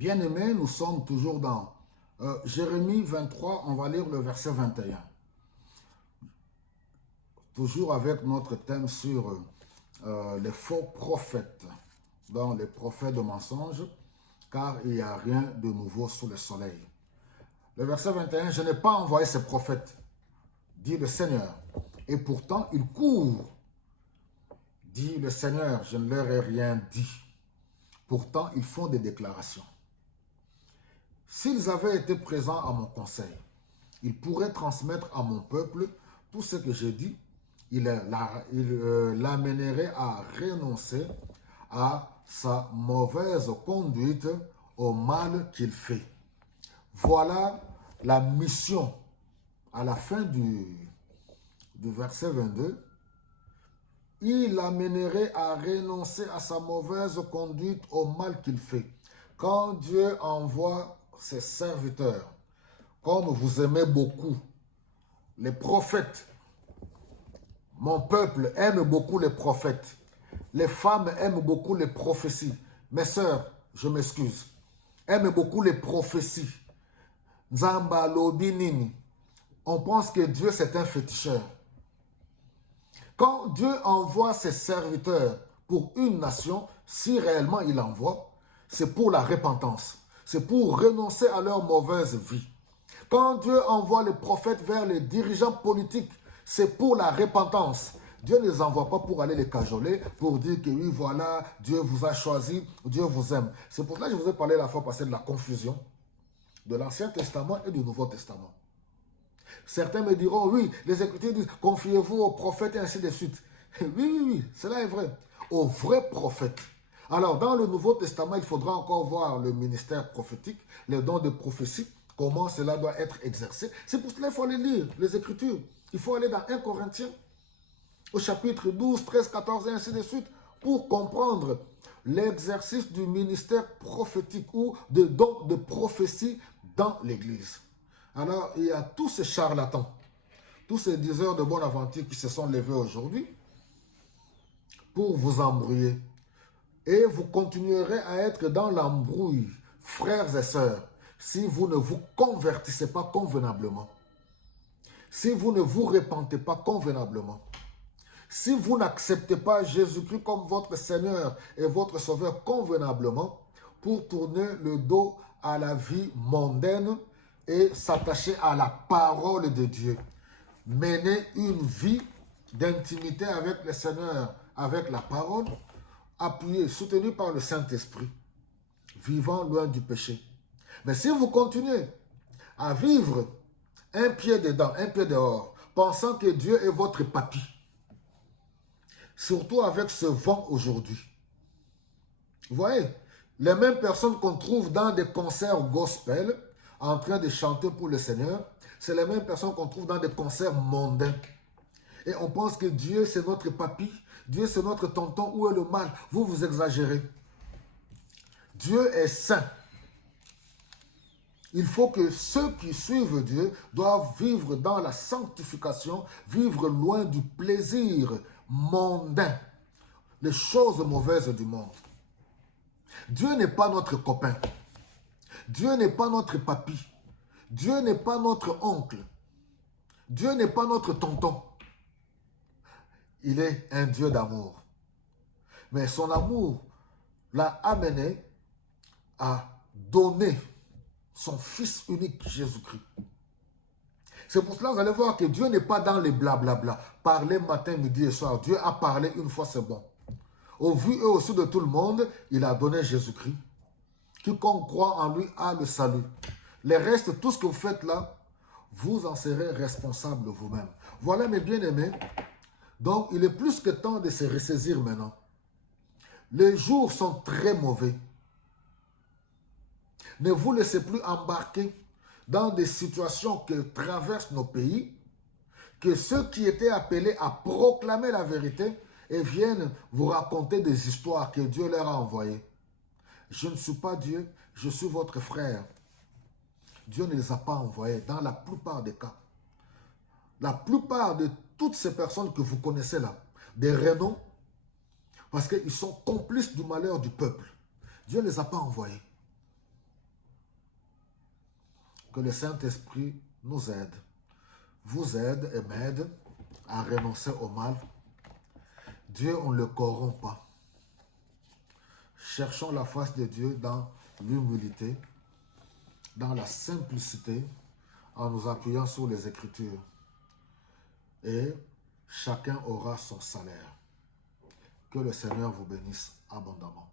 Bien-aimés, nous sommes toujours dans Jérémie 23, on va lire le verset 21. Toujours avec notre thème sur les faux prophètes, dans les prophètes de mensonges, car il n'y a rien de nouveau sous le soleil. Le verset 21, je n'ai pas envoyé ces prophètes, dit le Seigneur, et pourtant ils courent, dit le Seigneur, je ne leur ai rien dit. Pourtant, ils font des déclarations. S'ils avaient été présents à mon conseil, ils pourraient transmettre à mon peuple tout ce que j'ai dit. Il l'amènerait à renoncer à sa mauvaise conduite, au mal qu'il fait. Voilà la mission à la fin du verset 22. Il l'amènerait à renoncer à sa mauvaise conduite, au mal qu'il fait. Quand Dieu envoie ses serviteurs, comme vous aimez beaucoup les prophètes, mon peuple aime beaucoup les prophètes, les femmes aiment beaucoup les prophéties. Mes sœurs, je m'excuse, aiment beaucoup les prophéties. Nzamba Lobinini. On pense que Dieu c'est un féticheur. Quand Dieu envoie ses serviteurs pour une nation, si réellement il envoie, c'est pour la repentance. C'est pour renoncer à leur mauvaise vie. Quand Dieu envoie les prophètes vers les dirigeants politiques, c'est pour la repentance. Dieu ne les envoie pas pour aller les cajoler, pour dire que oui, voilà, Dieu vous a choisi, Dieu vous aime. C'est pour cela que je vous ai parlé la fois passée de la confusion de l'Ancien Testament et du Nouveau Testament. Certains me diront, oui, les Écritures disent, confiez-vous aux prophètes et ainsi de suite. Oui, cela est vrai. Aux vrais prophètes. Alors, dans le Nouveau Testament, il faudra encore voir le ministère prophétique, les dons de prophétie, comment cela doit être exercé. C'est pour cela qu'il faut aller lire les Écritures. Il faut aller dans 1 Corinthiens, au chapitre 12, 13, 14 et ainsi de suite, pour comprendre l'exercice du ministère prophétique ou de dons de prophétie dans l'Église. Alors, il y a tous ces charlatans, tous ces diseurs de bonne aventure qui se sont levés aujourd'hui pour vous embrouiller. Et vous continuerez à être dans l'embrouille, frères et sœurs, si vous ne vous convertissez pas convenablement. Si vous ne vous repentez pas convenablement. Si vous n'acceptez pas Jésus-Christ comme votre Seigneur et votre Sauveur convenablement, pour tourner le dos à la vie mondaine et s'attacher à la parole de Dieu. Mener une vie d'intimité avec le Seigneur, avec la parole, appuyée, soutenue par le Saint-Esprit, vivant loin du péché. Mais si vous continuez à vivre un pied dedans, un pied dehors, pensant que Dieu est votre papy, surtout avec ce vent aujourd'hui. Vous voyez, les mêmes personnes qu'on trouve dans des concerts gospel, en train de chanter pour le Seigneur, c'est les mêmes personnes qu'on trouve dans des concerts mondains. Et on pense que Dieu c'est notre papy, Dieu c'est notre tonton, où est le mal? Vous, vous exagérez. Dieu est saint. Il faut que ceux qui suivent Dieu doivent vivre dans la sanctification, vivre loin du plaisir mondain, les choses mauvaises du monde. Dieu n'est pas notre copain. Dieu n'est pas notre papy. Dieu n'est pas notre oncle. Dieu n'est pas notre tonton. Il est un Dieu d'amour. Mais son amour l'a amené à donner son Fils unique, Jésus-Christ. C'est pour cela que vous allez voir que Dieu n'est pas dans les blablabla. Parler matin, midi et soir. Dieu a parlé une fois, c'est bon. Au vu et au su de tout le monde, il a donné Jésus-Christ. Quiconque croit en lui a le salut. Les restes, tout ce que vous faites là, vous en serez responsable vous-même. Voilà mes bien-aimés. Donc, il est plus que temps de se ressaisir maintenant. Les jours sont très mauvais. Ne vous laissez plus embarquer dans des situations que traversent nos pays, que ceux qui étaient appelés à proclamer la vérité et viennent vous raconter des histoires que Dieu leur a envoyées. Je ne suis pas Dieu, je suis votre frère. Dieu ne les a pas envoyés dans la plupart des cas. La plupart de toutes ces personnes que vous connaissez là, des renoms, parce qu'ils sont complices du malheur du peuple. Dieu ne les a pas envoyés. Que le Saint-Esprit nous aide, vous aide et m'aide à renoncer au mal. Dieu, on ne le corrompt pas. Cherchons la face de Dieu dans l'humilité, dans la simplicité, en nous appuyant sur les Écritures. Et chacun aura son salaire. Que le Seigneur vous bénisse abondamment.